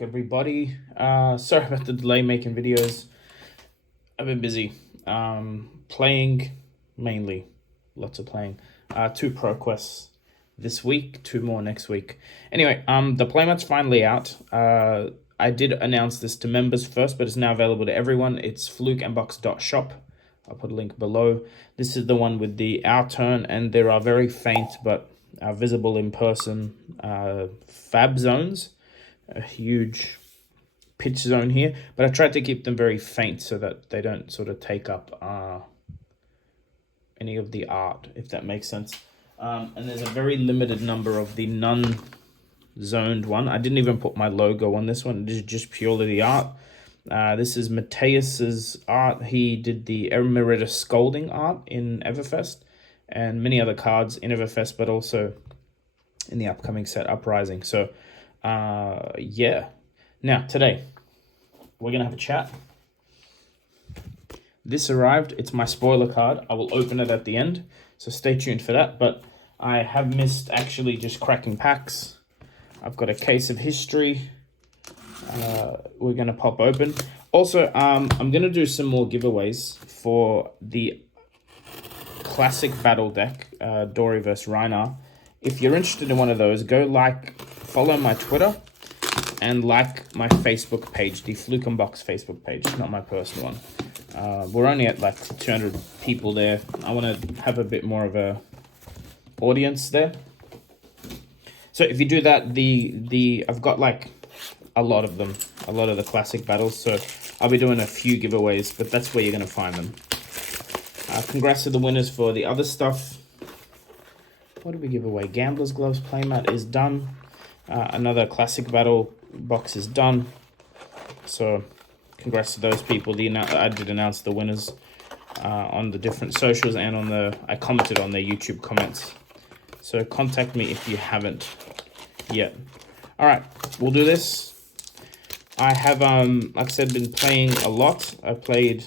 everybody. Sorry about the delay making videos. I've been busy playing, mainly lots of playing. 2 ProQuests this week, 2 more next week. Anyway, the playmat's finally out. I did announce this to members first, but it's now available to everyone. It's flukeandbox.shop. I'll put a link below. This is the one with the outturn, and there are very faint but visible in person fab zones. A huge pitch zone here, but I tried to keep them very faint so that they don't sort of take up any of the art, if that makes sense. And there's a very limited number of the non-zoned one. I didn't even put my logo on this one. This is just purely the art. This is Mateus's art. He did the Emeritus Scolding art in Everfest and many other cards in Everfest, but also in the upcoming set Uprising. So yeah. Now today we're gonna have a chat. This arrived. It's my spoiler card. I will open it at the end, so stay tuned for that. But I have missed actually just cracking packs. I've got a case of history we're gonna pop open. Also, I'm gonna do some more giveaways for the classic battle deck, Dory vs Rhinar. If you're interested in one of those, go follow my Twitter and like my Facebook page, the Fluke and Box Facebook page, not my personal one. We're only at like 200 people there. I want to have a bit more of a audience there. So if you do that, I've got like a lot of them, a lot of the classic battles. So I'll be doing a few giveaways, but that's where you're going to find them. Congrats to the winners for the other stuff. What did we give away? Gambler's Gloves playmat is done. Another classic battle box is done. So congrats to those people. I did announce the winners on the different socials and I commented on their YouTube comments. So contact me if you haven't yet. All right, we'll do this. I have, like I said, been playing a lot. I played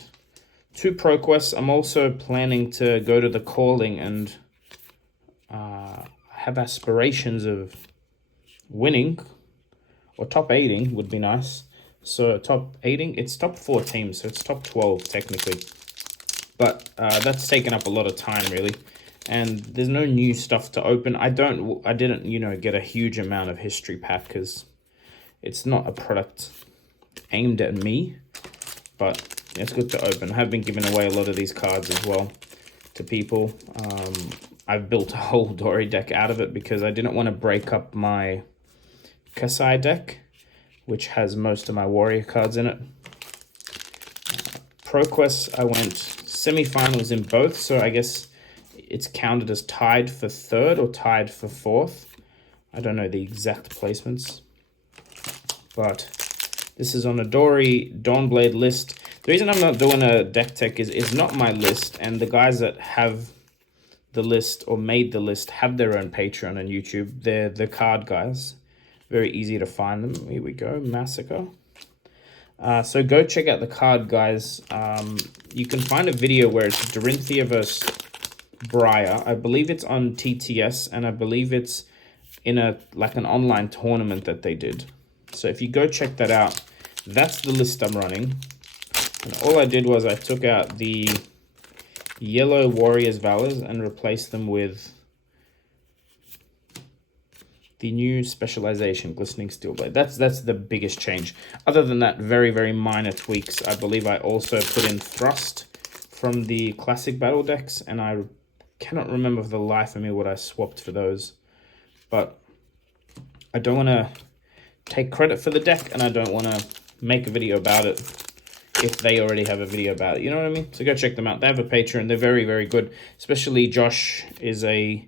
2 ProQuests. I'm also planning to go to the calling and have aspirations of winning, or top 8ing would be nice. So top 8ing, it's top 4 teams, so it's top 12 technically. But that's taken up a lot of time really. And there's no new stuff to open. I didn't, get a huge amount of history pack because it's not a product aimed at me, but it's good to open. I have been giving away a lot of these cards as well to people. I've built a whole Dory deck out of it because I didn't want to break up my Kasai deck, which has most of my warrior cards in it. ProQuest, I went semi-finals in both, so I guess it's counted as tied for 3rd or tied for 4th. I don't know the exact placements, but this is on a Dory Dawnblade list. The reason I'm not doing a deck tech is not my list, and the guys that have the list or made the list have their own Patreon and YouTube. They're the card guys. Very easy to find them. Here we go, Massacre. So go check out the card guys. You can find a video where it's Dorinthia versus Briar. I believe it's on TTS, and I believe it's in an online tournament that they did. So if you go check that out, that's the list I'm running. And all I did was I took out the yellow Warriors Valors and replaced them with the new specialization Glistening Steel Blade. That's the biggest change. Other than that, very, very minor tweaks. I believe I also put in Thrust from the classic battle decks, and I cannot remember for the life of me what I swapped for those. But I don't want to take credit for the deck, and I don't want to make a video about it if they already have a video about it. You know what I mean? So go check them out. They have a Patreon. They're very, very good. Especially Josh is a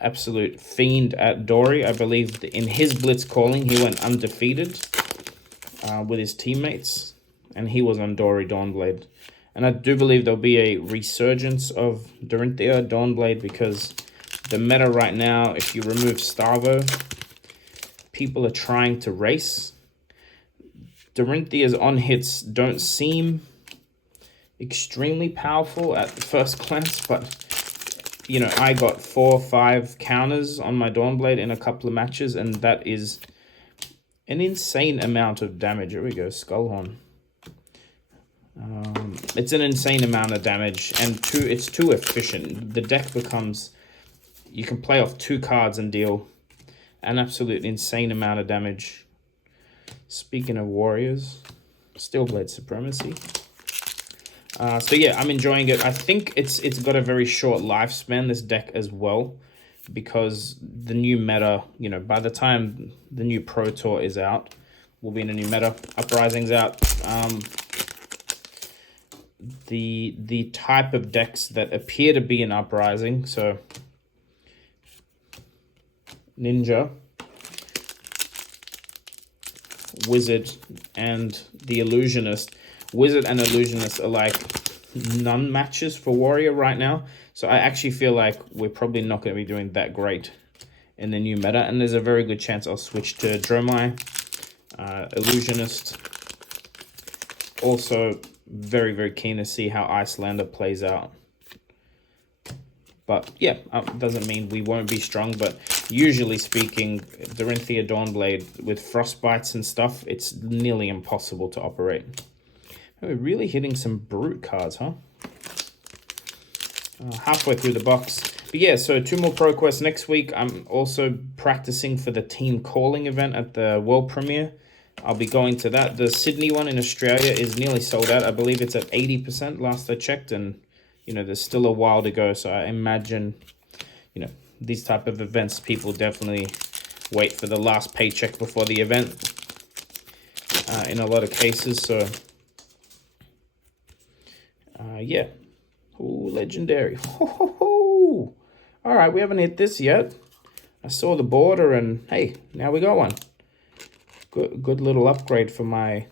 absolute fiend at Dory. I believe in his Blitz calling, he went undefeated with his teammates, and he was on Dory Dawnblade. And I do believe there'll be a resurgence of Dorinthia Dawnblade because the meta right now, if you remove Starvo, people are trying to race. Dorinthia's on hits don't seem extremely powerful at first glance, but I got 4 or 5 counters on my Dawnblade in a couple of matches, and that is an insane amount of damage. Here we go, Skullhorn. It's an insane amount of damage, and it's too efficient. The deck becomes, you can play off 2 cards and deal an absolute insane amount of damage. Speaking of warriors, Steelblade Supremacy. So yeah, I'm enjoying it. I think it's got a very short lifespan, this deck as well, because the new meta, you know, by the time the new Pro Tour is out, we'll be in a new meta. Uprising's out. The type of decks that appear to be in Uprising, so Ninja, Wizard, and the Illusionist. Wizard and Illusionist are like non-matches for Warrior right now. So I actually feel like we're probably not going to be doing that great in the new meta. And there's a very good chance I'll switch to Dromai, Illusionist. Also, very, very keen to see how Icelander plays out. But yeah, doesn't mean we won't be strong. But usually speaking, Dorinthia Dawnblade with Frostbites and stuff, it's nearly impossible to operate. We're really hitting some Brute cards, huh? Halfway through the box. But yeah, so 2 more ProQuest next week. I'm also practicing for the team calling event at the world premiere. I'll be going to that. The Sydney one in Australia is nearly sold out. I believe it's at 80% last I checked. And, you know, there's still a while to go. So I imagine, you know, these type of events, people definitely wait for the last paycheck before the event in a lot of cases. So, yeah. Ooh, legendary. Ho, ho, ho. All right, we haven't hit this yet. I saw the border and, hey, now we got one. Good little upgrade for my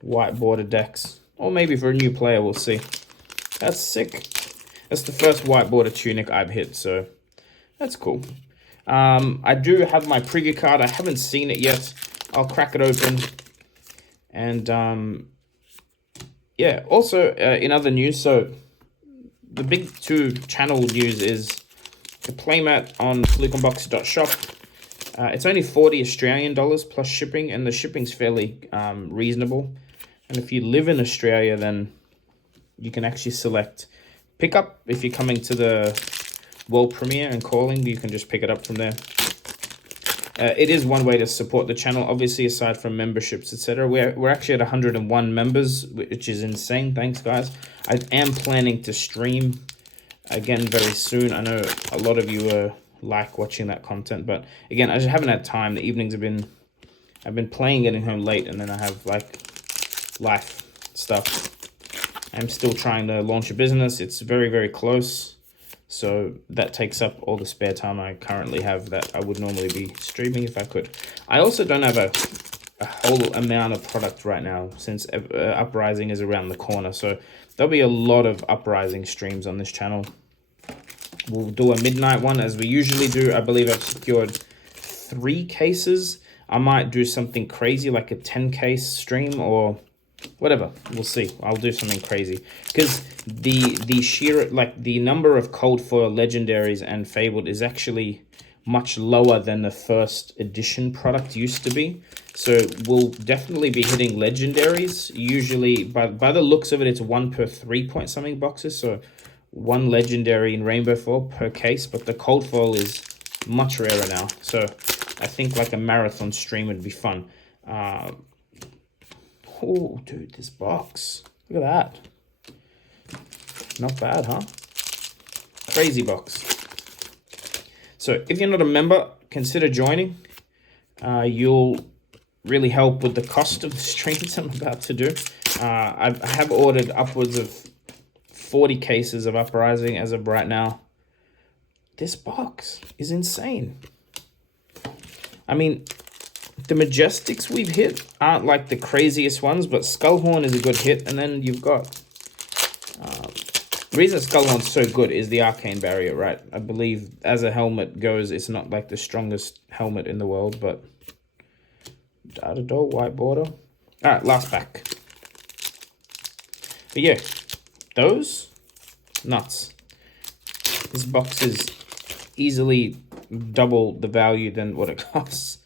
white border decks. Or maybe for a new player, we'll see. That's sick. That's the first white border tunic I've hit, so that's cool. I do have my preview card. I haven't seen it yet. I'll crack it open. And, yeah, also in other news, so the big 2 channel news is the playmat on flukeandbox.shop. It's only 40 Australian dollars plus shipping, and the shipping's fairly reasonable. And if you live in Australia, then you can actually select pickup. If you're coming to the world premiere and calling, you can just pick it up from there. It is one way to support the channel, obviously, aside from memberships, etc. We're actually at 101 members, which is insane. Thanks, guys. I am planning to stream again very soon. I know a lot of you like watching that content, but again, I just haven't had time. The evenings I've been playing, getting home late, and then I have like life stuff. I'm still trying to launch a business. It's very, very close. So that takes up all the spare time I currently have that I would normally be streaming if I could. I also don't have a whole amount of product right now since Uprising is around the corner. So there'll be a lot of Uprising streams on this channel. We'll do a midnight one as we usually do. I believe I've secured 3 cases. I might do something crazy like a 10 case stream or whatever. We'll see. I'll do something crazy because the sheer, like the number of cold foil legendaries and fabled is actually much lower than the first edition product used to be. So we'll definitely be hitting legendaries. Usually by the looks of it, it's 1 per 3 point something boxes. So 1 legendary in rainbow foil per case, but the cold foil is much rarer now. So I think like a marathon stream would be fun. Oh, dude, this box. Look at that. Not bad, huh? Crazy box. So if you're not a member, consider joining. You'll really help with the cost of the streams I'm about to do. I have ordered upwards of 40 cases of Uprising as of right now. This box is insane. I mean, the Majestics we've hit aren't like the craziest ones, but Skullhorn is a good hit. And then you've got... the reason Skullhorn's so good is the Arcane Barrier, right? I believe as a helmet goes, it's not like the strongest helmet in the world, but... Data Door, white border. Alright, last pack. But yeah, those, nuts. This box is easily double the value than what it costs.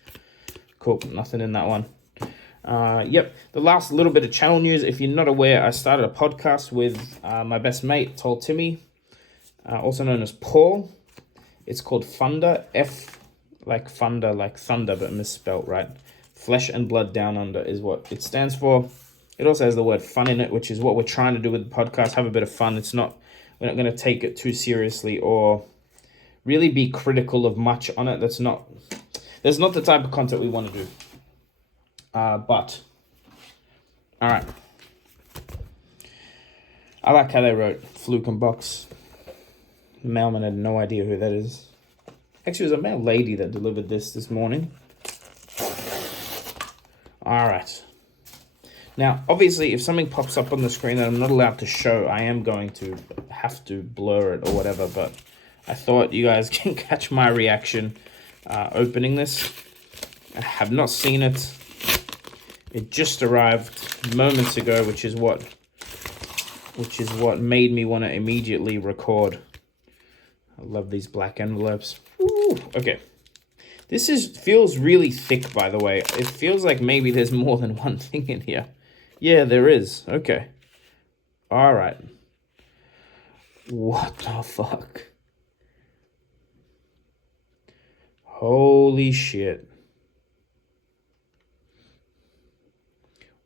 Cool, nothing in that one. Yep, the last little bit of channel news. If you're not aware, I started a podcast with my best mate, Tall Timmy, also known as Paul. It's called Thunder, like thunder, but misspelt, right? Flesh and Blood Down Under is what it stands for. It also has the word fun in it, which is what we're trying to do with the podcast. Have a bit of fun. We're not going to take it too seriously or really be critical of much on it. That's not the type of content we want to do. But, all right. I like how they wrote Fluke and Box. The mailman had no idea who that is. Actually, it was a mail lady that delivered this morning. All right. Now, obviously, if something pops up on the screen that I'm not allowed to show, I am going to have to blur it or whatever, but I thought you guys can catch my reaction opening this. I have not seen it. It just arrived moments ago, which is what made me want to immediately record. I love these black envelopes. Ooh, okay. This feels really thick, by the way. It feels like maybe there's more than one thing in here. Yeah, there is. Okay. All right. What the fuck? Holy shit.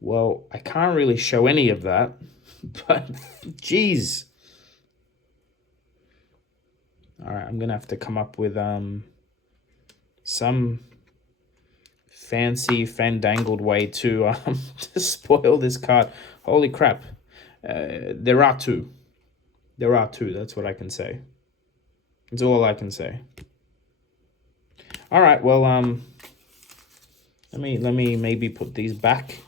Well, I can't really show any of that, but geez. All right, I'm going to have to come up with some fancy fandangled way to spoil this card. Holy crap. There are two. There are two, that's what I can say. That's all I can say. All right, well, let me maybe put these back.